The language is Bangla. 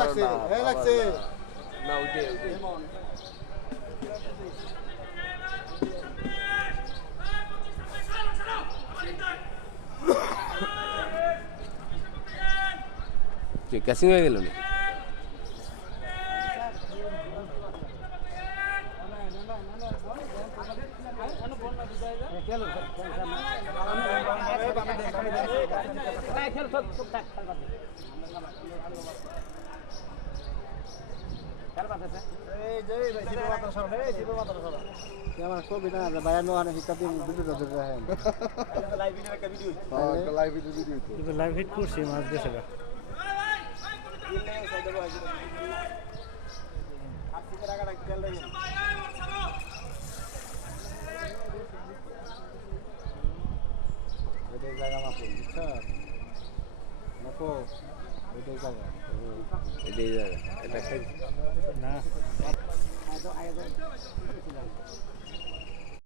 লাগছে এই লাগছে না ওইটাই ক্যাসিং হয়ে গেল না আমার ছবি না ভাইয়া নোয়ানে শিক্ষার্থী ভিডিও দেখেন লাইভ ভিডিও একটা ভিডিও লাইভ ভিডিও কিন্তু লাইভ হিট করছি মাছ গেছে গা জায়গা মাপো বুঝছো মাপো ওইটাই জায়গা এটাই জায়গা এটা খাই না